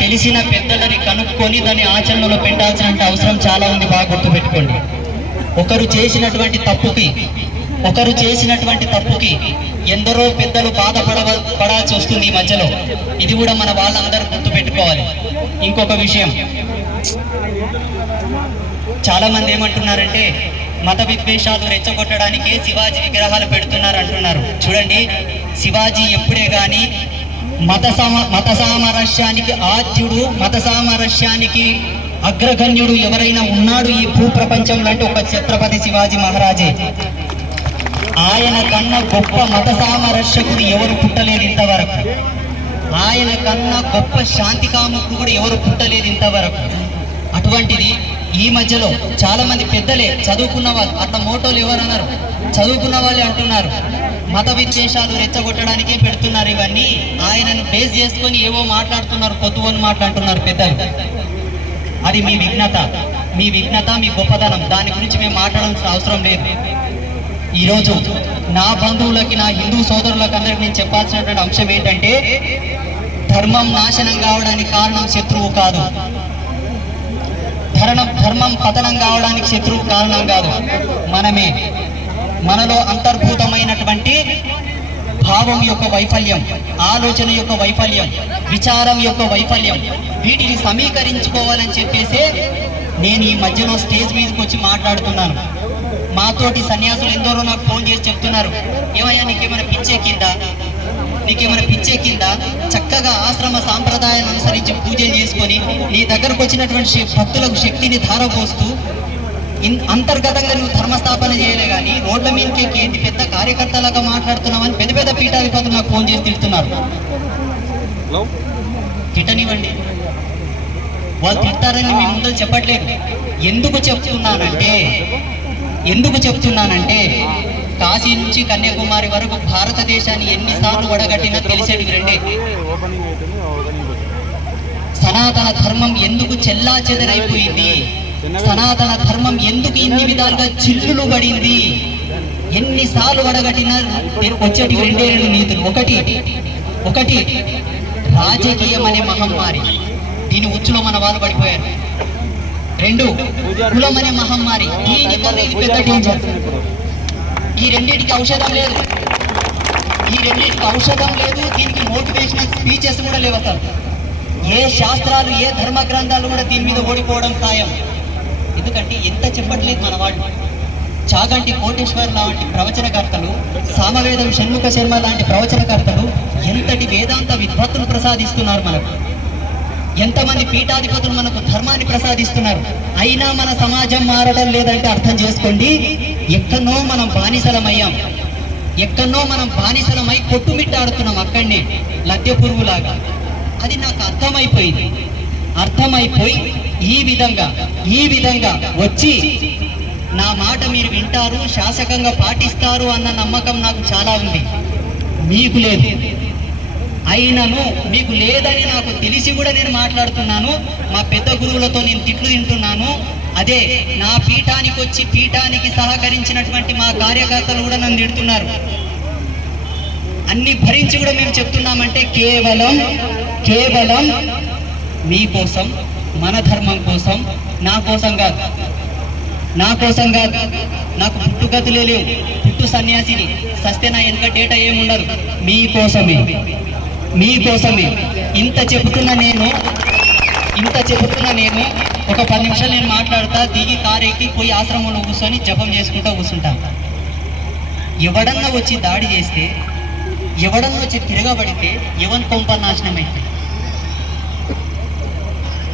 తెలిసిన పెద్దలని కనుక్కొని దాన్ని ఆచరణలో పెట్టాల్సిన అవసరం చాలా ఉంది. బాగా గుర్తుపెట్టుకోండి. ఒకరు చేసినటువంటి తప్పుకి ఎందరో పెద్దలు బాధపడాల్సి వస్తుంది ఈ మధ్యలో. ఇది కూడా మన వాళ్ళందరూ గుర్తుపెట్టుకోవాలి. ఇంకొక విషయం, చాలా మంది ఏమంటున్నారంటే మత విద్వేషాలు రెచ్చగొట్టడానికే శివాజీ విగ్రహాలు పెడుతున్నారు అంటున్నారు. చూడండి, శివాజీ ఎప్పుడే కానీ మత సామరస్యానికి ఆద్యుడు, మత సామరస్యానికి అగ్రగణ్యుడు ఎవరైనా ఉన్నాడు ఈ భూప్రపంచంలో అంటే ఒక ఛత్రపతి శివాజీ మహారాజే. ఆయన కన్నా గొప్ప మత సామరస్యకుడు ఎవరు పుట్టలేదు ఇంతవరకు. ఆయన కన్నా గొప్ప శాంతి కాముకుడు కూడా ఎవరు పుట్టలేదు ఇంతవరకు. అటువంటిది ఈ మధ్యలో చాలా మంది పెద్దలే, చదువుకున్న వాళ్ళు, అట్లా మోటోలు ఎవరన్నారు, చదువుకున్న వాళ్ళే అంటున్నారు మత విద్వేషాలు రెచ్చగొట్టడానికే పెడుతున్నారు ఇవన్నీ. ఆయనను బేస్ చేసుకొని ఏవో మాట్లాడుతున్నారు, కొద్దువని మాట్లాడుతున్నారు పెద్దలు. అది మీ విఘ్నత, మీ గొప్పతనం. దాని గురించి మేము మాట్లాడాల్సిన అవసరం లేదు. ఈరోజు నా బంధువులకి, నా హిందూ సోదరులకు అందరికీ నేను చెప్పాల్సినటువంటి అంశం ఏంటంటే, ధర్మం నాశనం కావడానికి కారణం శత్రువు కాదు, ధర్మం పతనం కావడానికి శత్రువు కారణం కాదు, మనమే. మనలో అంతర్భూతమైనటువంటి భావం యొక్క వైఫల్యం, ఆలోచన యొక్క వైఫల్యం, విచారం యొక్క వైఫల్యం, వీటిని సమీకరించుకోవాలని చెప్పేసి నేను ఈ మధ్యలో స్టేజ్ మీదకి వచ్చి మాట్లాడుతున్నాను. మాతోటి సన్యాసులు ఎందరో నాకు ఫోన్ చేసి చెప్తున్నారు, ఏమయ్యా నీకేమైనా పిచ్చెక్కిందా, చక్కగా ఆశ్రమ సాంప్రదాయాన్ని అనుసరించి పూజలు చేసుకొని నీ దగ్గరకు వచ్చినటువంటి భక్తులకు శక్తిని ధారపోస్తూ అంతర్గతంగా నువ్వు ధర్మస్థాపన చేయలే కానీ రోడ్ల మీదకి ఏంటి పెద్ద కార్యకర్తలాగా మాట్లాడుతున్నావని పెద్ద పెద్ద పీఠాధిపతులు నాకు ఫోన్ చేసి తిడుతున్నారు. తిట్టనివ్వండి, వాళ్ళు తిట్టారని మీ ముందు చెప్పట్లేదు. ఎందుకు చెప్తున్నానంటే కాశీ నుంచి కన్యాకుమారి వరకు భారతదేశాన్ని ఎన్నిసార్లు వడగట్టినా తెలిసేది రెండే. సనాతన ధర్మం ఎందుకు చెల్లా చెదరైపోయింది, సనాతన ధర్మం ఎందుకు ఇన్ని విధాలుగా చిల్లులు పడింది, ఎన్నిసార్లు వడగట్టినా వచ్చేటి రెండే రెండు నీతులు. ఒకటి రాజకీయం అనే మహమ్మారి, దీని ఉచ్చులో మన వాళ్ళు పడిపోయారు. 2 కులం అనే మహమ్మారి, దీనికన్నా ఇది పెద్ద డేంజర్. ఈ రెండింటికి ఔషధం లేదు, దీనికి మోటివేషనల్ స్పీచెస్ కూడా లేవు అసలు. ఏ శాస్త్రాలు, ఏ ధర్మ గ్రంథాలు కూడా దీని మీద ఓడిపోవడం ఖాయం. ఎందుకంటే ఎంత చెప్పట్లేదు మన వాళ్ళు. చాగంటి కోటేశ్వర్ లాంటి ప్రవచనకర్తలు, సామవేదం షణ్ముఖ శర్మ లాంటి ప్రవచనకర్తలు ఎంతటి వేదాంత విద్వత్తులు ప్రసాదిస్తున్నారు మనకు. ఎంతమంది పీఠాధిపతులు మనకు ధర్మాన్ని ప్రసాదిస్తున్నారు. అయినా మన సమాజం మారడం లేదంటే అర్థం చేసుకోండి, ఎక్కడో మనం బానిసలమై కొట్టుమిట్టాడుతున్నాం అక్కడనే లద్య పురుగులాగా. అది నాకు అర్థమైపోయి ఈ విధంగా వచ్చి నా మాట మీరు వింటారు, శాసకంగా పాటిస్తారు అన్న నమ్మకం నాకు చాలా ఉంది. మీకు లేదు. అయినను మీకు లేదని నాకు తెలిసి కూడా నేను మాట్లాడుతున్నాను. మా పెద్ద గురువులతో నేను తిట్లు తింటున్నాను. అదే నా పీఠానికి సహకరించినటువంటి మా కార్యకర్తలు కూడా నన్ను తిడుతున్నారు. అన్ని భరించి కూడా మేము చెప్తున్నామంటే కేవలం మీకోసం, మన ధర్మం కోసం, నా కోసం కాదు. నాకు పుట్టుగతులే లేవు, పుట్టు సన్యాసిని, సస్తే నా వెనక డేటా ఏముండదు. మీకోసమే. ఇంత చెబుతున్న నేను ఒక 10 నిమిషాలు నేను మాట్లాడతా, దిగి కారెక్కి పోయి ఆశ్రమంలో కూర్చొని జపం చేసుకుంటూ కూర్చుంటాను. ఎవడన్నా వచ్చి దాడి చేస్తే, ఎవడన్నా వచ్చి తిరగబడితే ఎవరి కొంప నాశనం అయితే,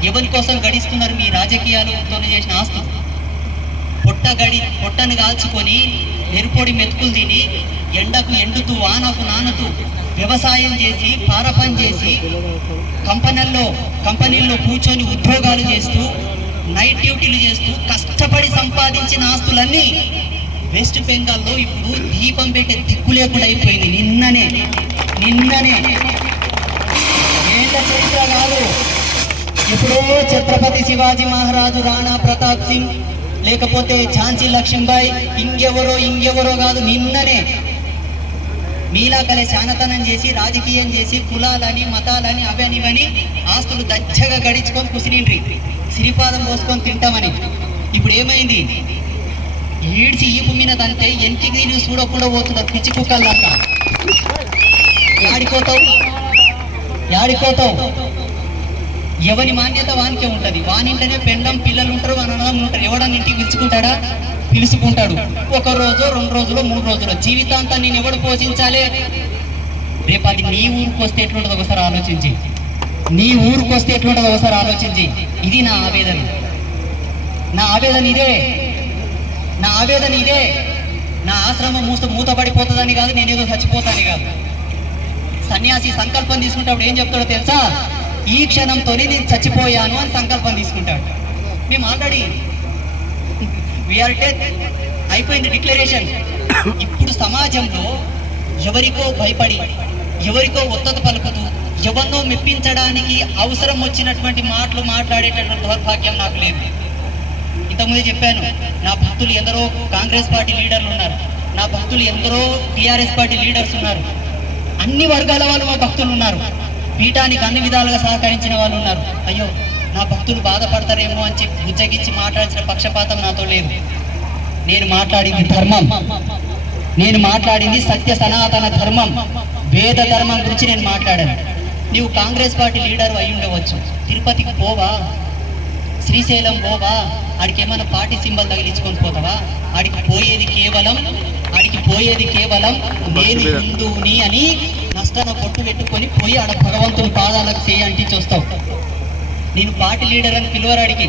ఎవరి కోసం గడిస్తున్నారు మీ రాజకీయాలతో చేసిన ఆస్తులు? పొట్టను కాల్చుకొని నెరుపొడి మెతుకులు తిని ఎండకు ఎండుతూ వానకు నానుతూ వ్యవసాయం చేసి పారపని చేసి కంపెనీల్లో కూర్చొని ఉద్యోగాలు చేస్తూ నైట్ డ్యూటీలు చేస్తూ కష్టపడి సంపాదించిన ఆస్తులన్నీ వెస్ట్ బెంగాల్లో ఇప్పుడు దీపం పెట్టే దిక్కు లేకుండా అయిపోయింది. నిన్ననే ఏంట చరిత్ర కాదు, ఎప్పుడో ఛత్రపతి శివాజీ మహారాజు, రాణా ప్రతాప్ సింగ్, లేకపోతే ఝాన్సీ లక్ష్మీబాయి, ఇంకెవరో కాదు, నిన్ననే మీలాకలే శానతనం చేసి రాజకీయం చేసి కులాలని మతాలని అవని ఇవని ఆస్తులు దచ్చగా గడించుకొని కుసినిండ్రి, సిరిపాదం పోసుకొని తింటామని. ఇప్పుడు ఏమైంది? ఈడ్చి ఈపు మీనదంతే ఎంటికి నువ్వు చూడకుండా పోతుందా పిచ్చి కుక్కల్లాక. యాడిపోతావు? ఎవని మాన్యత వానికే ఉంటుంది. వానింటనే పెండం పిల్లలు ఉంటారు, వాని అన్నదమ్ములు ఉంటారు. ఎవడని ఇంటికి పిలుచుకుంటాడా? పిలుచుకుంటాడు. 1 రోజు 2 రోజులు 3 రోజులు జీవితాంతం నేను ఎవడు పోషించాలి? రేపు అది నీ ఊరికి వస్తే ఎట్లుంటుందో ఒకసారి ఆలోచించి, ఇది నా ఆవేదన. నా ఆవేదన ఇదే. నా ఆశ్రమం మూతపడిపోతుందని కాదు, నేనేదో చచ్చిపోతాను కాదు. సన్యాసి సంకల్పం తీసుకుంటాడు ఏం చెప్తాడో తెలుసా? ఈ క్షణంతోనే నేను చచ్చిపోయాను అని సంకల్పం తీసుకుంటాడు. మేము ఆల్రెడీ వీఆర్ డెత్ అయిపోయింది డిక్లరేషన్. ఇప్పుడు సమాజంలో ఎవరికో భయపడి, ఎవరికో ఒత్తత పలుకుతూ, ఎవరినో మెప్పించడానికి అవసరం వచ్చినటువంటి మాటలు మాట్లాడేటటువంటి దౌర్భాగ్యం నాకు లేదు. ఇంతకుముందే చెప్పాను, నా భక్తులు ఎందరో కాంగ్రెస్ పార్టీ లీడర్లు ఉన్నారు, నా భక్తులు ఎందరో టీఆర్ఎస్ పార్టీ లీడర్స్ ఉన్నారు, అన్ని వర్గాల వాళ్ళు మా భక్తులు ఉన్నారు, పీఠానికి అన్ని విధాలుగా సహకరించిన వాళ్ళు ఉన్నారు. అయ్యో నా భక్తులు బాధపడతారేమో అని చెప్పి బుజ్జగించి మాట్లాడిన పక్షపాతం నాతో లేదు. నేను మాట్లాడింది ధర్మం, నేను మాట్లాడింది సత్య సనాతన ధర్మం, వేద ధర్మం గురించి నేను మాట్లాడాను. నీవు కాంగ్రెస్ పార్టీ లీడర్ అయి ఉండవచ్చు, తిరుపతికి పోవా, శ్రీశైలం పోవా, ఆడికి ఏమైనా పార్టీ సింబల్ తగిలించుకొని పోతావా? ఆడికి పోయేది కేవలం నేను హిందువుని అని నష్టన పొట్టు పెట్టుకొని పోయి ఆడ భగవంతుని పాదాలకు చేయి అంటించి వస్తావు. నేను పార్టీ లీడర్ అని పిలువరాడికి.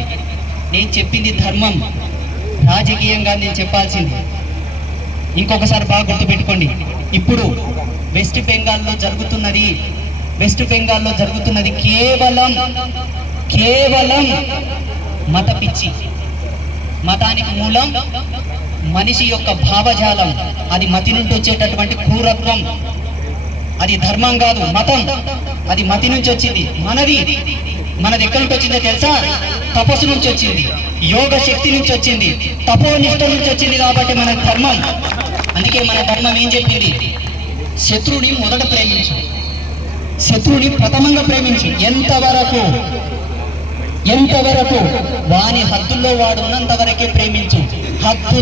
నేను చెప్పింది ధర్మం, రాజకీయంగా నేను చెప్పాల్సింది. ఇంకొకసారి బాగా గుర్తుపెట్టుకోండి. ఇప్పుడు వెస్ట్ బెంగాల్లో జరుగుతున్నది కేవలం మత పిచ్చి. మతానికి మూలం మనిషి యొక్క భావజాలం. అది మతి నుండి వచ్చేటటువంటి క్రూరత్వం. అది ధర్మం కాదు, మతం. అది మతి నుంచి వచ్చింది. మనది ఎక్కడి నుంచి వచ్చిందో తెలుసా? తపస్సు నుంచి వచ్చింది, యోగ శక్తి నుంచి వచ్చింది, తపోనిష్ట నుంచి వచ్చింది. కాబట్టి మన ధర్మం, అందుకే మన ధర్మం ఏం చెప్పింది? శత్రువుని మొదట ప్రేమించు, శత్రువుని ప్రథమంగా ప్రేమించు. ఎంతవరకు వాని హద్దుల్లో వాడు ఉన్నంత వరకే ప్రేమించు. హద్దు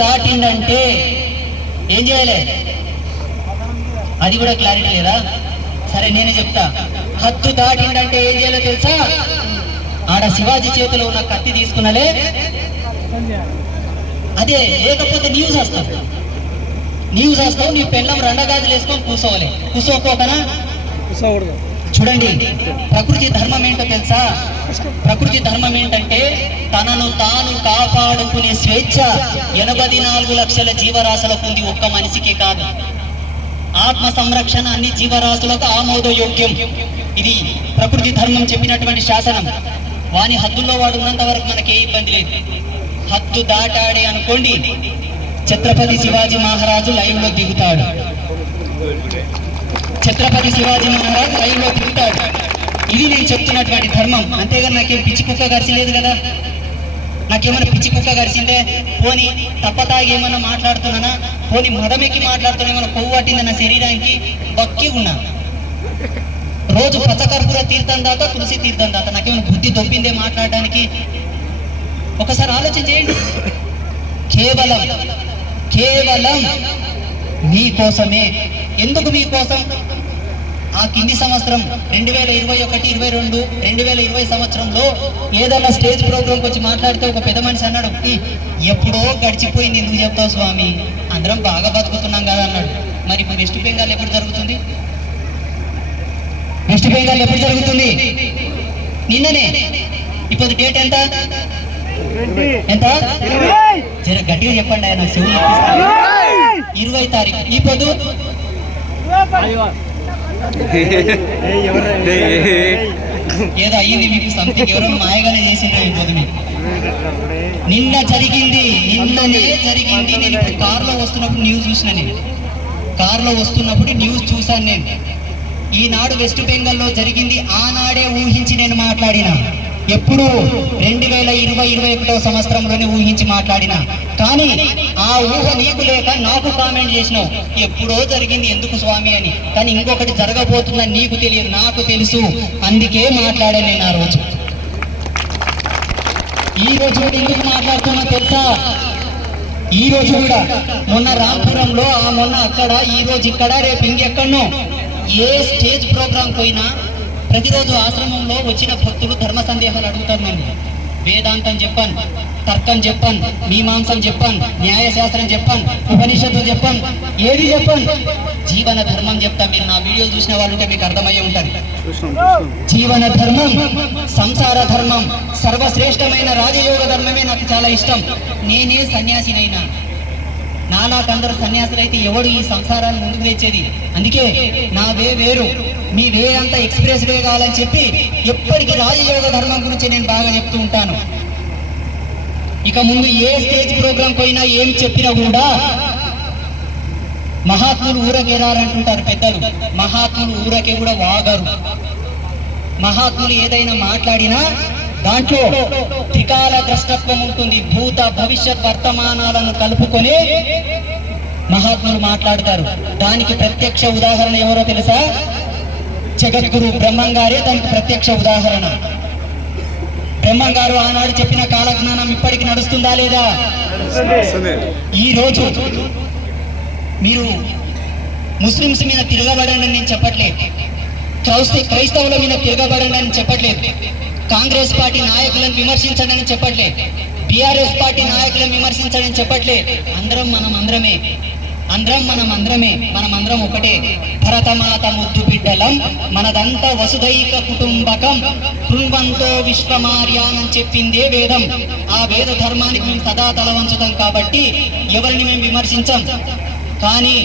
దాటిందంటే ఏం చేయాలి? అది కూడా క్లారిటీ లేదా? సరే నేనే చెప్తా. హద్దు దాటిందంటే ఏం చేయాలో తెలుసా? ఆడ శివాజీ చేతిలో ఉన్న కత్తి తీసుకున్నలే అదే, లేకపోతే న్యూస్ వస్తావు. నీ పెళ్ళం రెండగాజులు వేసుకొని కూసోకోకనా? చూడండి, ప్రకృతి ధర్మం ఏంటో తెలుసా? ప్రకృతి ధర్మం ఏంటంటే తనను తాను కాపాడుకునే స్వేచ్ఛ 84 లక్షల జీవరాశులకు ఉంది, ఒక్క మనిషికే కాదు. ఆత్మ సంరక్షణ అన్ని జీవరాశులకు ఆమోదయోగ్యం. ఇది ప్రకృతి ధర్మం చెప్పినటువంటి శాసనం. వాని హద్దుల్లో వాడు ఉన్నంత వరకు మనకే ఇబ్బంది లేదు. హద్దు దాటాడే అనుకోండి, ఛత్రపతి శివాజీ మహారాజు లైవ్ లో దిగుతాడు. ఇది నేను చెప్తున్నటువంటి ధర్మం. అంతేగాని నాకేం పిచ్చి కుక్క గరిచలేదు కదా. నాకేమైనా పిచ్చి కుక్క గరిచిందే? పోనీ తప్పతాగి ఏమన్నా మాట్లాడుతున్నానా? పోనీ మదమెక్కి మాట్లాడుతున్నా? ఏమైనా కొవ్వు పట్టింది నా శరీరానికి? బక్కి ఉన్నా. రోజు పచ్చకర్పూర తీర్థం దాకా, తులసి తీర్థం దాకా. నాకేమైనా బుద్ధి దొబ్బిందే మాట్లాడడానికి? ఒకసారి ఆలోచన చేయండి. కేవలం మీకోసమే. ఎందుకు మీకోసం? ఆ కింది సంవత్సరం 2021, 22, 2020 సంవత్సరంలో ఏదైనా స్టేజ్ ప్రోగ్రాంకి వచ్చి మాట్లాడితే ఒక పెద్ద మనిషి అన్నాడు, ఎప్పుడో గడిచిపోయింది, ఎందుకు చెప్తావు స్వామి, అందరం బాగా బతుకుతున్నాం కదా అన్నాడు. మరి ఇప్పుడు వెస్ట్ బెంగాల్ ఎప్పుడు జరుగుతుంది? నిన్ననే. ఇప్పుడు డేట్ ఎంత? జర గట్టిగా చెప్పండి, ఆయన శివుని 20 తారీఖు. ఈ పొద్దు ఏదో అయ్యింది మీకు, సంథింగ్ ఎవరో మాయగానే చేసిండ్రు. ఈ పొద్దు మీకు నిన్ననే జరిగింది. నేను ఇప్పుడు కారులో వస్తున్నప్పుడు న్యూస్ చూశాను నేను. ఈనాడు వెస్ట్ బెంగాల్లో జరిగింది, ఆనాడే ఊహించి నేను మాట్లాడినా. ఎప్పుడు 2020-21 సంవత్సరంలోనే ఊహించి మాట్లాడినా, కానీ ఆ ఊహ నీకు లేక నాకు కామెంట్ చేసినావు, ఎప్పుడో జరిగింది ఎందుకు స్వామి అని. కానీ ఇంకొకటి జరగబోతుందని నీకు తెలియదు, నాకు తెలుసు, అందుకే మాట్లాడాను నేను ఆ రోజు. ఈ రోజు కూడా ఎందుకు మాట్లాడుతున్నా తెలుసా? ఈ రోజు కూడా మొన్న రాంపురంలో, మొన్న అక్కడ, ఈ రోజు ఇక్కడ, రేపు ఇంకెక్కడనో ఏ స్టేజ్ ప్రోగ్రామ్ పోయినా ప్రతిరోజు ఆశ్రమంలో వచ్చిన భక్తులు ధర్మ సందేహాలు అడుగుతారు నన్ను. వేదాంతం చెప్పాను, తర్కం చెప్పాను, మీమాంసం చెప్పాను, న్యాయశాస్త్రం చెప్పాను, ఉపనిషత్తు చెప్పాను, ఏది చెప్పాను, జీవన ధర్మం చెప్తా. మీరు నా వీడియోలు చూసిన వాళ్ళు ఉంటే మీకు అర్థమయ్యే ఉంటుంది. జీవన ధర్మం, సంసార ధర్మం, సర్వశ్రేష్టమైన రాజయోగ ధర్మమే నాకు చాలా ఇష్టం. నేనే సన్యాసినైనా, నాలాకందరు సన్యాసులు అయితే ఎవడు ఈ సంసారాన్ని ముందుకు తెచ్చేది? అందుకే నా వే వేరు, మీ వే అంతా ఎక్స్ప్రెస్ వే కావాలని చెప్పి ఎప్పటికీ రాజయోగ ధర్మం గురించి నేను బాగా చెప్తూ ఉంటాను. ఇక ముందు ఏ స్టేజ్ ప్రోగ్రాం పోయినా ఏం చెప్పినా కూడా మహాత్ములు ఊరకేరారంటుంటారు పెద్దలు. మహాత్ములు ఊరకే కూడా వాగరు. మహాత్ములు ఏదైనా మాట్లాడినా దాంట్లో త్రికాల ద్రష్టత్వం ఉంటుంది. భూత భవిష్యత్ వర్తమానాలను కలుపుకొని మహాత్ములు మాట్లాడతారు. దానికి ప్రత్యక్ష ఉదాహరణ ఎవరో తెలుసా? జగద్గురు బ్రహ్మంగారే దానికి ప్రత్యక్ష ఉదాహరణ. బ్రహ్మంగారు ఆనాడు చెప్పిన కాలజ్ఞానం ఇప్పటికి నడుస్తుందా లేదా? ఈ రోజు మీరు ముస్లింస్ మీద తిరగబడండి అని నేను చెప్పట్లేదు, క్రైస్తవుల మీద తిరగబడండి అని చెప్పట్లేదు, కాంగ్రెస్ పార్టీ నాయకులను విమర్శించండి అని చెప్పట్లేదు, బీఆర్ఎస్ పార్టీ నాయకులను విమర్శించండి అని చెప్పట్లేదు. అందరం మనమందరం ఒకటే. భరతమాత ముద్దు బిడ్డలం, మనదంతా వసుదైక కుటుంబకం, కృణ్వంతో విశ్వమార్యానని చెప్పిందే వేదం. ఆ వేద ధర్మానికి మేము సదా తల వంచుతాం. కాబట్టి ఎవరిని మేము విమర్శించాం. కానీ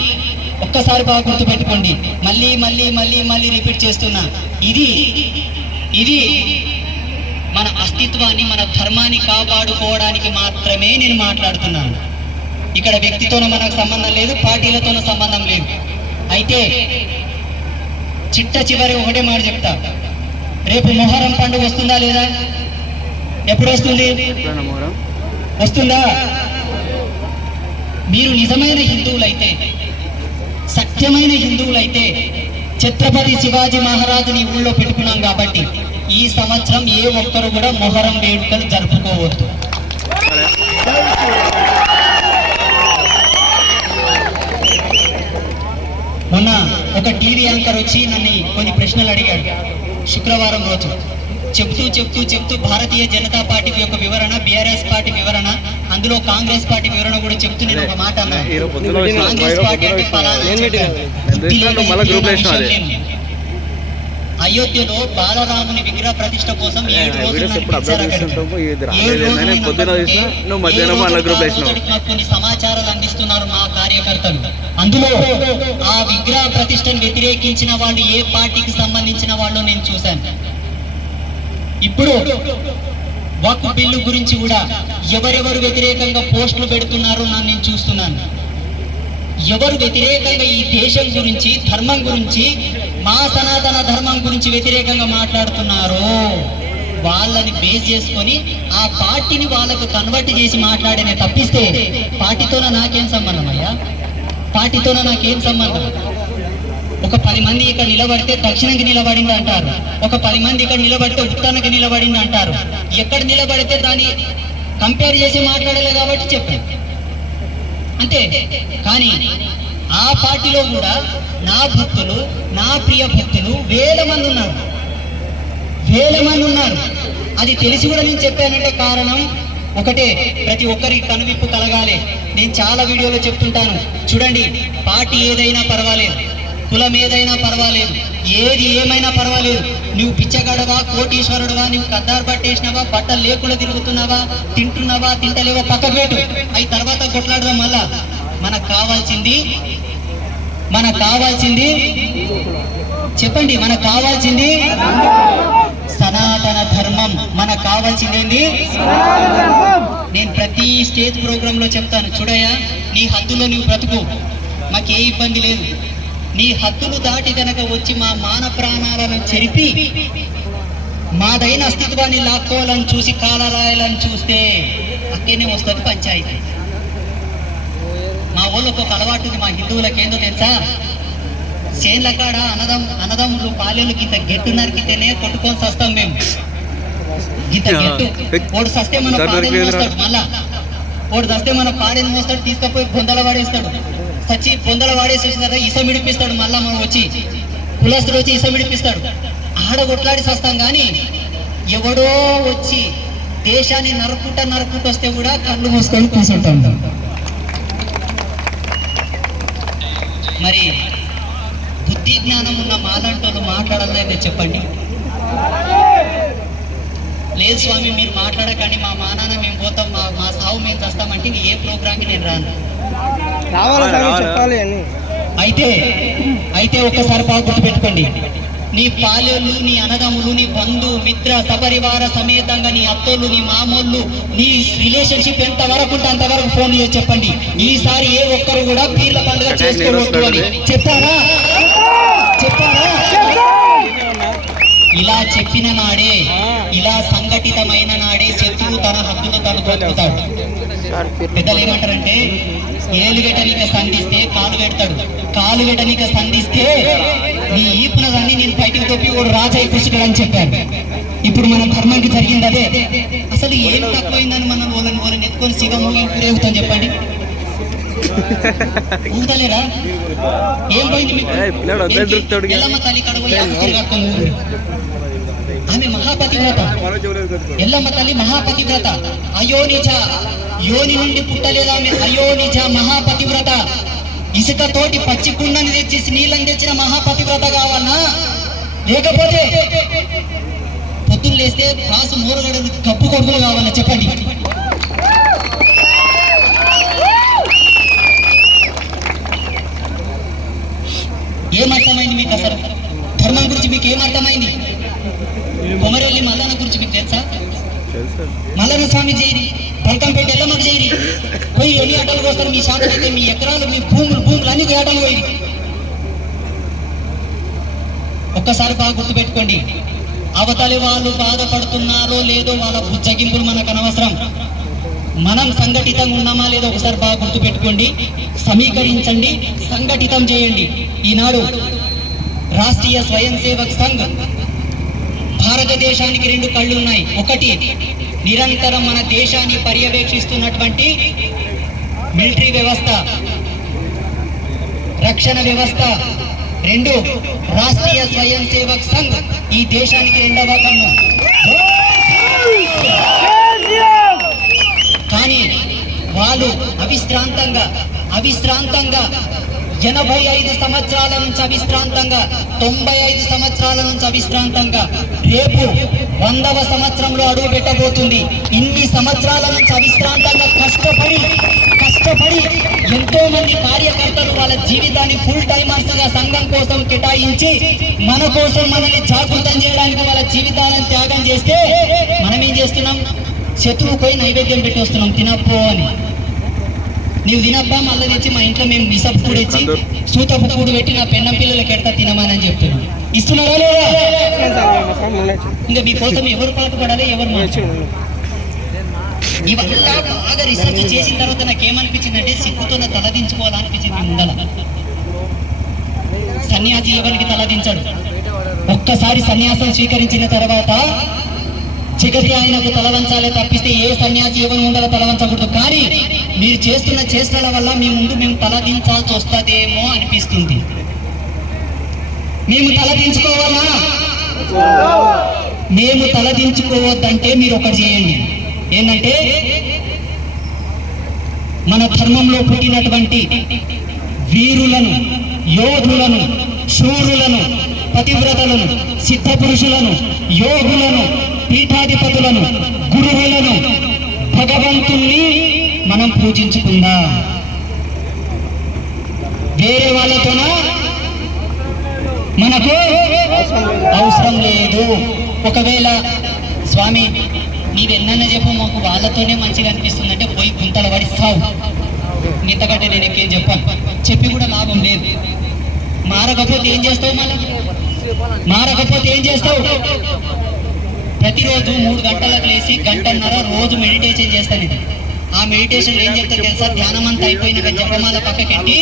ఒక్కసారి బాగా గుర్తుపెట్టుకోండి, మళ్ళీ రిపీట్ చేస్తున్నా, ఇది మన అస్తిత్వాన్ని, మన ధర్మాన్ని కాపాడుకోవడానికి మాత్రమే నేను మాట్లాడుతున్నాను. ఇక్కడ వ్యక్తితోనూ మనకు సంబంధం లేదు, పార్టీలతోనూ సంబంధం లేదు. అయితే చిట్ట చివరి ఒకటే మాట చెప్తా, రేపు మొహరం పండుగ వస్తుందా లేదా? ఎప్పుడు వస్తుంది? వస్తుందా? మీరు నిజమైన హిందువులైతే, సత్యమైన హిందువులైతే ఛత్రపతి శివాజీ మహారాజుని ఊళ్ళో పెట్టుకున్నాం కాబట్టి ఈ సంవత్సరం ఏ ఒక్కరు కూడా మొహరం వేడుకలు జరుపుకోవద్దు. మొన్న ఒక టీవీ యాంకర్ వచ్చి నన్ను కొన్ని ప్రశ్నలు అడిగాడు శుక్రవారం రోజు. చెప్తూ భారతీయ జనతా పార్టీ యొక్క వివరణ, బీఆర్ఎస్ పార్టీ వివరణ, అందులో కాంగ్రెస్ పార్టీ వివరణ కూడా చెప్తూ నేను ఒక మాట అన్నాను. కాంగ్రెస్ పార్టీ అంటే అయోధ్యలో బాలరాముని విగ్రహ ప్రతిష్ట కోసం 7 రోజులు కొన్ని సమాచారాలు అందిస్తున్నారు మా కార్యకర్తలు. అందులో ఆ విగ్రహ ప్రతిష్టను వ్యతిరేకించిన వాళ్ళు ఏ పార్టీకి సంబంధించిన వాళ్ళు నేను చూశాను. ఇప్పుడు వక్ఫ్ బిల్లు గురించి కూడా ఎవరెవరు వ్యతిరేకంగా పోస్టులు పెడుతున్నారో నేను చూస్తున్నాను. ఎవరు వ్యతిరేకంగా ఈ దేశం గురించి, ధర్మం గురించి, మా సనాతన ధర్మం గురించి వ్యతిరేకంగా మాట్లాడుతున్నారో వాళ్ళని బేస్ చేసుకొని ఆ పార్టీని వాళ్ళకు కన్వర్ట్ చేసి మాట్లాడనే తప్పిస్తే పార్టీతోన నాకేం సంబంధం అయ్యా? పార్టీతోన నాకేం సంబంధం? ఒక 10 మంది ఇక్కడ నిలబడితే దక్షిణంకి నిలబడింది అంటారు, ఒక 10 మంది ఇక్కడ నిలబడితే ఉత్తరానికి నిలబడింది అంటారు. ఎక్కడ నిలబడితే దాన్ని కంపేర్ చేసి మాట్లాడలే కాబట్టి చెప్పాను అంతే. కానీ ఆ పార్టీలో కూడా నా భక్తులు, నా ప్రియ భక్తులు వేల మంది ఉన్నారు. అది తెలిసి కూడా నేను చెప్పానంటే కారణం ఒకటే, ప్రతి ఒక్కరికి కనువిప్పు కలగాలి. నేను చాలా వీడియోలో చెప్తుంటాను, చూడండి, పార్టీ ఏదైనా పర్వాలేదు, కులం ఏదైనా పర్వాలేదు, ఏది ఏమైనా పర్వాలేదు, నువ్వు పిచ్చగాడవా, కోటీశ్వరుడువా, నువ్వు కద్దారు పట్టేసినావా, బట్టలు లేకుండా తిరుగుతున్నావా, తింటున్నావా, తింటలేవా, పక్కకు పెట్టు, అవి తర్వాత కొట్లాడదాం. మళ్ళా మనకు కావాల్సింది చెప్పండి, మనకు కావాల్సింది సనాతన ధర్మం. మనకు కావాల్సిందేంది? నేను ప్రతి స్టేజ్ ప్రోగ్రామ్ లో చెప్తాను, చూడయ్యా, నీ హద్దులో నువ్వు బ్రతుకు, మాకే ఇబ్బంది లేదు. నీ హద్దులు దాటి కనుక వచ్చి మా మాన ప్రాణాలను చెరిపి మాదైన అస్తిత్వాన్ని లాక్కోవాలని చూసి కాలరాయాలని చూస్తే అక్కడనే వస్తుంది పంచాయతీ. మా ఊళ్ళో ఒక అలవాటు ఉంది, మా హిందువులకు ఏందో తెలుసా, చేన్ల కాడ అన్నదమ్ములు పాలెలు ఇంత గెట్టు నరికితేనే కొట్టుకొని సస్తాం మేము. ఇంత గెట్టు ఓడు సస్తే మన పాడెని మోస్తాడు, మళ్ళా ఓడు సస్తే మన పాడెని మోస్తాడు, తీసుకపోయి బొందల వాడేస్తాడు. సచ్చి బొందల వాడేసి వచ్చిన తర్వాత ఇసం ఇడిపిస్తాడు. మళ్ళా మనం వచ్చి కులస్తుడు వచ్చి ఇసం ఇడిపిస్తాడు. ఆడ కొట్లాడి సస్తాం. కానీ ఎవడో వచ్చి దేశాన్ని నరుకుంటూ వస్తే కూడా కళ్ళు మూసుకొని కూర్చుంటాం. మరి బుద్ధి జ్ఞానం ఉన్న మాలాంటోళ్ళు మాట్లాడాలనేది చెప్పండి. లేదు స్వామి మీరు మాట్లాడకండి, మా మానాన్న మేము పోతాం, మా సావు మేము చేస్తామంటే ఏ ప్రోగ్రామ్కి నేను రాను. అయితే ఒక్కసారి బాగా గుర్తుపెట్టుకోండి, నీ పాలెళ్ళు, నీ అన్నదమ్ములు, నీ బంధు మిత్ర సపరివార సమేతంగా నీ అత్తోళ్ళు, నీ మామూళ్ళు, నీ రిలేషన్షిప్ ఎంత వరకు ఉంటే అంతవరకు ఫోన్ చేసి చెప్పండి. ఈసారి ఏ ఒక్కరు కూడా పీర్ల పండుగ చేసుకోవద్దు అని చెప్పారా? ఇలా చెప్పిన నాడే, ఇలా సంఘటితమైన నాడే శత్రువు తన హక్కును తను పొందుతాడు. పెద్దలు ఏమంటారంటే, ఏలుగెటనిక సంధిస్తే కాలు పెడతాడు, కాలు గెటనిక సంధిస్తే నీ ఈపున దాన్ని నేను బయటికి తొప్పి ఓడు రాజాయి కూర్చుంటాడు అని చెప్పాడు. ఇప్పుడు మన ధర్మానికి జరిగింది అదే. అసలు ఏం తక్కువైందని మనం వాళ్ళని ఎత్తుకొని సిగము ఊరేగుతాం చెప్పండి. ఊగుతలేరా? ఏం పోయింది మీకు? ఎల్లమ్మ తల్లి కడ పోయి ఆమె మహాపతివ్రత, ఎల్లమ్మ తల్లి మహాపతివ్రత. అయోనిజ, యోని నుండి పుట్టలేదు ఆమె, అయోనిజ మహాపతివ్రత. ఇసుక తోటి పచ్చి కుండని తెచ్చి నీళ్ళని తెచ్చిన మహాపతివ్రత కావాలన్నా, లేకపోతే పొద్దున్న లేస్తే కాసు మూరగడలు కప్పు కొడుకులు కావాలన్నా చెప్పండి. ఏమర్థమైంది మీకు? అసలు ధర్మం గురించి మీకు ఏమర్థమైంది? కొమరెల్లి మల్లన్న గురించి మీకు తెలుసా? మల్లన్న స్వామి చేయరి, పల్కంపేట ఎల్లమ్మకు చేయరి, పోయి ఎన్ని ఆటలకు వస్తారు మీ శాతం అయితే, మీ ఎకరాలు, మీ భూములు అన్ని ఆటలు పోయి. ఒక్కసారి బాగా గుర్తుపెట్టుకోండి, అవతలి వాళ్ళు బాధపడుతున్నారో లేదో వాళ్ళ బుజ్జగింపులు మనకు అనవసరం. మనం సంఘటితంగా ఉన్నామా లేదో ఒకసారి బాగా గుర్తుపెట్టుకోండి. సమీకరించండి, సంఘటితం చేయండి. ఈనాడు రాష్ట్రీయ స్వయం సేవక్ సంఘ్ భారతదేశానికి రెండు కళ్ళు ఉన్నాయి. ఒకటి, నిరంతరం మన దేశాన్ని పర్యవేక్షిస్తున్నటువంటి మిలిటరీ వ్యవస్థ, రక్షణ వ్యవస్థ. రెండు, రాష్ట్రీయ స్వయం సేవక్ సంఘ్ ఈ దేశానికి రెండవ కన్ను. కానీ వాళ్ళు అవిశ్రాంతంగా 85 సంవత్సరాల నుంచి అవిశ్రాంతంగా, 95 సంవత్సరాల నుంచి అవిశ్రాంతంగా, రేపు 100వ సంవత్సరంలో అడుగు పెట్టబోతుంది. ఇన్ని సంవత్సరాల నుంచి అవిశ్రాంతంగా కష్టపడి ఎంతో మంది కార్యకర్తలు వాళ్ళ జీవితాన్ని ఫుల్ టైమర్స్ గా సంఘం కోసం కేటాయించి మన కోసం మనల్ని జాగృతం చేయడానికి వాళ్ళ జీవితాలను త్యాగం చేస్తే మనం ఏం చేస్తున్నాం? శత్రువు పోయి నైవేద్యం పెట్టి వస్తున్నాం, తినప్పో అని. నీవు తినబ్బా, మళ్ళీ తెచ్చి మా ఇంట్లో మేము విసపు కూడా ఇచ్చి సూతపు కూడు పెట్టి నా పెన్నం పిల్లలకి ఎడతా తినమని చెప్తున్నాం. ఇస్తున్నారా లేదా? ఇంకా మీకోసం ఎవరు పాటుపడాలి, ఎవరు మార్చుకోవాలి? ఇవల్ల బాగా రీసెర్చ్ చేసిన తర్వాత నాకేమనిపించిందంటే, సిగ్గుతో తలదించుకోవాలనిపించింది. ముందల సన్యాసి ఎవరికి తలదించాడు? ఒక్కసారి సన్యాసం స్వీకరించిన తర్వాత జగతి ఆయనకు తలవంచాలే తప్పిస్తే ఏ సన్యాసి ఎవరి ముందర తలవంచకూడదు. కానీ మీరు చేస్తున్న చేష్టల వల్ల మీ ముందు మేము తలదించాల్సి వస్తుందేమో అనిపిస్తుంది. మేము తలదించుకోవాలా? మేము తలదించుకోవద్దంటే మీరు ఒకటి చేయండి. ఏంటంటే, మన ధర్మంలో పుట్టినటువంటి వీరులను, యోధులను, శూరులను, పతివ్రతలను, సిద్ధ పురుషులను, యోగులను, పీఠాధిపతులను, గురువులను, భగవంతుణ్ణి మనం పూజించుకుందాం. వేరే వాళ్ళతోన మనకు అవసరం లేదు. ఒకవేళ స్వామి నీవెన్నన్నా చెప్పు, మాకు వాళ్ళతోనే మంచిగా అనిపిస్తుంది అంటే పోయి గుంతలు పడి సావు. ఇంతకంటే నేను ఎక్కేం చెప్పి కూడా లాభం లేదు. మారకపోతే ఏం చేస్తావు? ప్రతిరోజు 3 గంటలకు లేచి గంటన్నర రోజు మెడిటేషన్ చేస్తాను. ఇది ఆ మెడిటేషన్ ఏం చెప్తా తెలుసా? ధ్యానం అంతా అయిపోయినాక జపమాల పక్కకెట్టి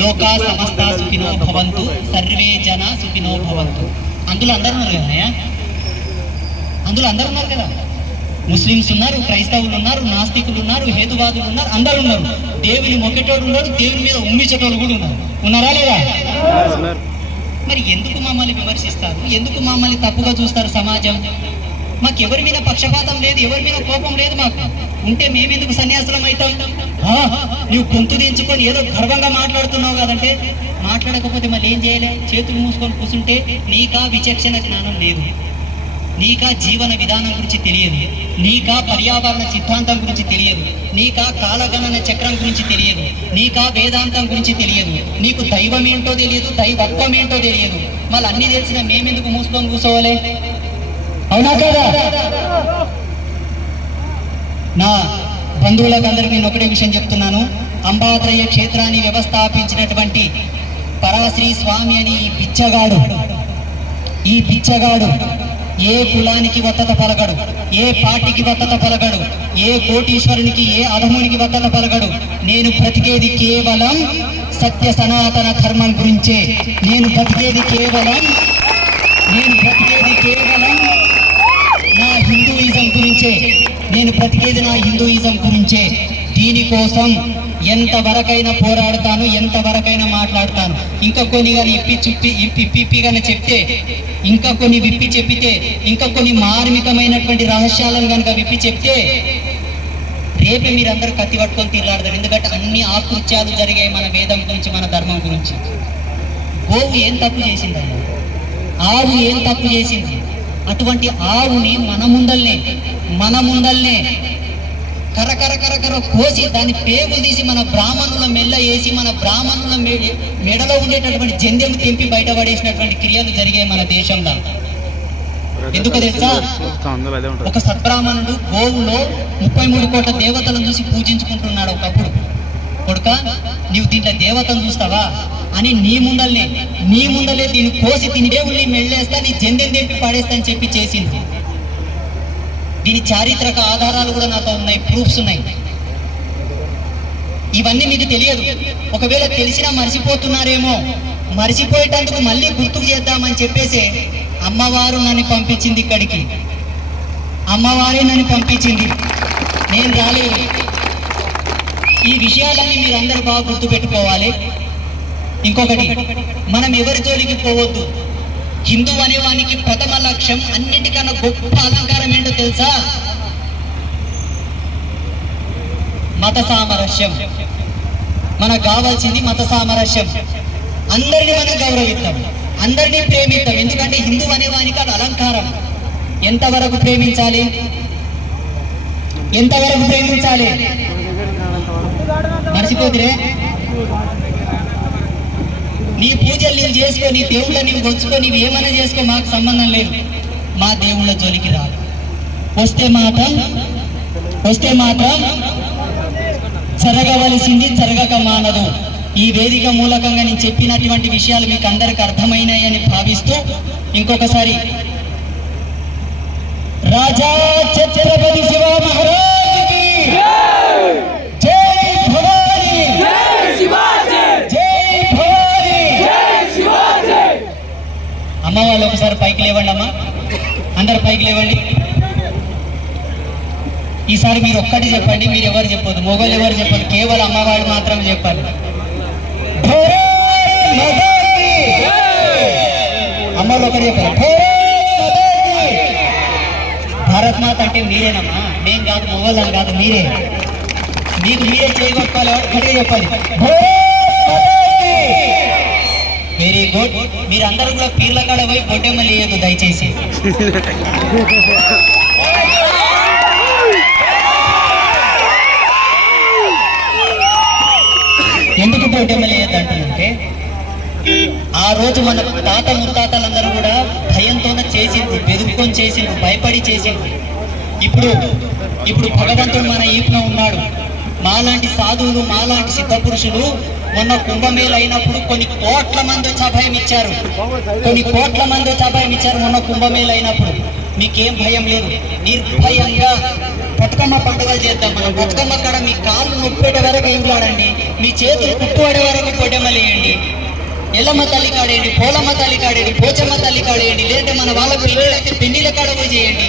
లోకా సమస్త సుఖినో భవంతు, సర్వే జన సుఖినో భవంతు. అందులో అందరూ ఉన్నారు కదా, అందులో అందరూ ఉన్నారు కదా. ముస్లిమ్స్ ఉన్నారు, క్రైస్తవులు ఉన్నారు, నాస్తికులు ఉన్నారు, హేతువాదులు ఉన్నారు, అందరూ ఉన్నారు. దేవుని మొక్కేటోడు ఉన్నారు, దేవుని మీద ఉమ్మించేటోళ్ళు కూడా ఉన్నారు. ఉన్నారా లేదా? మరి ఎందుకు మమ్మల్ని విమర్శిస్తారు? ఎందుకు మమ్మల్ని తప్పుగా చూస్తారు సమాజం? మాకు ఎవరి మీద పక్షపాతం లేదు, ఎవరి మీద కోపం లేదు. మాకు ఉంటే మేమెందుకు సన్యాసులం అవుతాం? నువ్వు గొంతు దించుకొని ఏదో గర్వంగా మాట్లాడుతున్నావు కదంటే, మాట్లాడకపోతే మళ్ళీ ఏం చేయలే? చేతులు మూసుకొని కూర్చుంటే నీకా విచక్షణ జ్ఞానం లేదు, నీకా జీవన విధానం గురించి తెలియదు, నీకా పర్యావరణ సిద్ధాంతం గురించి తెలియదు, నీకా కాలగణన చక్రం గురించి తెలియదు, నీకా వేదాంతం గురించి తెలియదు, నీకు దైవం ఏంటో తెలియదు, దైవత్వం ఏంటో తెలియదు. మళ్ళీ అన్ని తెలిసిన మేమెందుకు మూసుకొని కూర్చోవాలి? అవునా కదా? నా బంధువులకు అందరికీ నేను ఒకటే విషయం చెప్తున్నాను. అంబాత్రయ క్షేత్రాన్ని వ్యవస్థాపించినటువంటి పరాశ్రీ స్వామి అని ఈ పిచ్చగాడు ఏ కులానికి వత్తత పలగడు, ఏ పార్టీకి వత్తత పలగడు, ఏ కోటీశ్వరునికి, ఏ అధమునికి వత్తత పలగడు. నేను బ్రతికేది కేవలం సత్య సనాతన ధర్మం గురించే. నేను బ్రతికేది కేవలం నా హిందూయిజం గురించే. నా హిందూయిజం గురించే. దీనికోసం ఎంతవరకైనా పోరాడతాను, ఎంతవరకైనా మాట్లాడతాను. ఇంకా కొన్ని కానీ ఇప్పి కానీ చెప్తే, ఇంకా కొన్ని విప్పి చెప్పితే, ఇంకా కొన్ని మార్మికమైనటువంటి రహస్యాలను కనుక విప్పి చెప్తే రేపే మీరందరూ కత్తి పట్టుకొని తీర్లాడతారు. ఎందుకంటే అన్ని ఆకృత్యాలు జరిగాయి మన వేదం గురించి, మన ధర్మం గురించి. గోవు ఏం తప్పు చేసిందయ్యా? ఆవు ఏం తప్పు చేసింది? అటువంటి ఆవుని మన ముందల్నే కరకర కోసి దాని పేగులు తీసి మన బ్రాహ్మణుల మెల్ల వేసి, మన బ్రాహ్మణుల మెడలో ఉండేటటువంటి జంధ్యం తెంపి బయటపడేసినటువంటి క్రియలు జరిగాయి మన దేశంలో. ఎందుకు తెలుసా? ఒక సద్బ్రాహ్మణుడు గోవులో 33 కోట్ల దేవతలను చూసి పూజించుకుంటున్నాడు. ఒకప్పుడు, కొడుక నీవు దీంట్లో దేవతను చూస్తావా అని నీ ముందలే దీన్ని కోసి దీని దేవుళ్ళని మెళ్ళేస్తా, నీ జంధ్యం తెంపి పడేస్తా అని చెప్పి చేసింది. దీని చారిత్రక ఆధారాలు కూడా నాతో ఉన్నాయి, ప్రూఫ్స్ ఉన్నాయి. ఇవన్నీ మీకు తెలియదు. ఒకవేళ తెలిసినా మర్చిపోతున్నారేమో. మర్చిపోయేటందుకు మళ్ళీ గుర్తుకు చేద్దామని చెప్పేసి అమ్మవారు నన్ను పంపించింది ఇక్కడికి. అమ్మవారే నన్ను పంపించింది, నేను రాలేదు. ఈ విషయాలన్నీ మీరందరూ బాగా గుర్తుపెట్టుకోవాలి. ఇంకొకటి, మనం ఎవరి జోలికి పోవద్దు. హిందూ అనేవానికి ప్రథమ లక్ష్యం, అన్నిటికన్నా గొప్ప అలంకారం ఏంటో తెలుసా? మత సామరస్యం. మనకు కావాల్సింది మత సామరస్యం. అందరినీ మనం గౌరవిస్తాం, అందరినీ ప్రేమిస్తాం. ఎందుకంటే హిందూ అనేవానికి అది అలంకారం. ఎంతవరకు ప్రేమించాలి? మర్చిపోతురే. నీ పూజలు నీవు చేసుకో, నీ దేవుళ్ళ నీవు వచ్చుకో, నీవు ఏమైనా చేసుకో, మాకు సంబంధం లేదు. మా దేవుళ్ళ జోలికి రాదు. వస్తే మాత్రం జరగవలసింది జరగక మానదు. ఈ వేదిక మూలకంగా నేను చెప్పినటువంటి విషయాలు మీకు అందరికి అర్థమైనాయని భావిస్తూ ఇంకొకసారి రాజా ఛత్రపతి శివ మహారాజ్ కి జై భవానీ, అమ్మ వాళ్ళు ఒకసారి పైకి లేవండి. అమ్మ అందరు పైకి లేవండి. ఈసారి మీరు ఒక్కటి చెప్పండి, మీరు ఎవరు చెప్పొద్దు, మొగలు ఎవరు చెప్పదు, కేవలం అమ్మవాడు మాత్రమే చెప్పాలి. అమ్మవాళ్ళు ఒకటి చెప్పాలి. భారత్ మాత అంటే మీరేనమ్మా, మేం కాదు, మొగలని కాదు, మీరే. మీకు మీరే చేయగొట్టుకోవాలి, ఒక్కటే చెప్పాలి. Very good. మీరందరూ కూడా పీర్ల కాడ పోయి పొట్టెమ్మలు వేయద్దు దయచేసి. ఎందుకు పొట్టెమ్మలు వేయద్దు అంటుంటే, ఆ రోజు మన తాత ముత్తాతలందరూ కూడా భయంతోనే చేసిండ్రు, బెదుపుకొని చేసిండ్రు, భయపడి చేసిండ్రు. ఇప్పుడు భగవంతుడు మన ఈపున ఉన్నాడు. మాలాంటి సాధువులు, మాలాంటి సిద్ధ పురుషులు మొన్న కుంభమేళ అయినప్పుడు కొన్ని కోట్ల మంది వచ్చి అభయం ఇచ్చారు. మొన్న కుంభమేళ అయినప్పుడు మీకేం భయం లేదు, నిర్భయంగా బతుకమ్మ పండుగలు చేద్దాం. మనం బతుకమ్మ కాడ మీ కాళ్ళు నొప్పేట వరకు ఎంలాడండి, మీ చేతులు కుట్టుపడే వరకు పొడ్డెమ్మలేయండి, ఎల్లమ్మ తల్లి కాడేయండి, పోలమ్మ తల్లి కాడేయండి, పోచమ్మ తల్లి కాడేయండి, లేదంటే మన వాళ్ళ పెళ్ళిళ్ళు అయితే పెళ్లిళ్ళ కాడ పోయి చేయండి,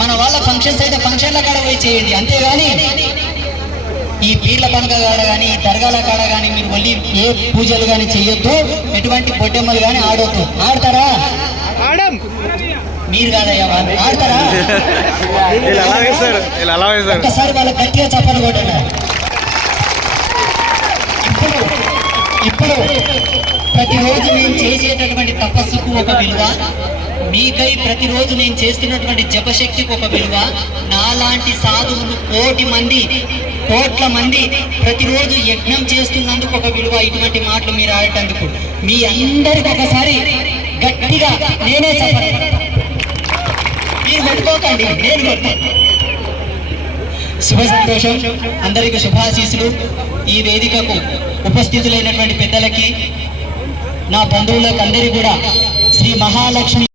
మన వాళ్ళ ఫంక్షన్స్ అయితే ఫంక్షన్ల కాడ పోయి చేయండి. అంతేగాని ఈ పీర్ల పండుగ కాడ కానీ ఈ దర్గాల కాడ కానీ మీరు మళ్ళీ ఏ పూజలు కానీ చేయొద్దు, ఎటువంటి బొడ్డెమ్మలు కానీ ఆడొద్దు. ఆడతారా? మీరు కాదయ్యా, వాళ్ళు ఆడతారా? ఒక్కసారి వాళ్ళ గట్టిగా చప్పలు కొట్టండి. ఇప్పుడు ప్రతిరోజు నేను చేసేటటువంటి తపస్సుకు ఒక విలువ, మీకై ప్రతిరోజు నేను చేస్తున్నటువంటి జపశక్తికి ఒక విలువ, నాలాంటి సాధువులు కోట్ల మంది ప్రతిరోజు యజ్ఞం చేస్తున్నందుకు ఒక విలువ. ఇటువంటి మాటలు మీరు ఆడేటందుకు మీ అందరికి ఒకసారి గట్టిగా నేనే చెప్పాలి, మీరు కొట్టుకోకండి, నేను కొడతాను. శుభ సంతోషం, అందరికీ శుభాశీస్సులు. ఈ వేదికకు ఉపస్థితులైనటువంటి పెద్దలకి, నా బంధువులకు అందరికీ కూడా శ్రీ మహాలక్ష్మి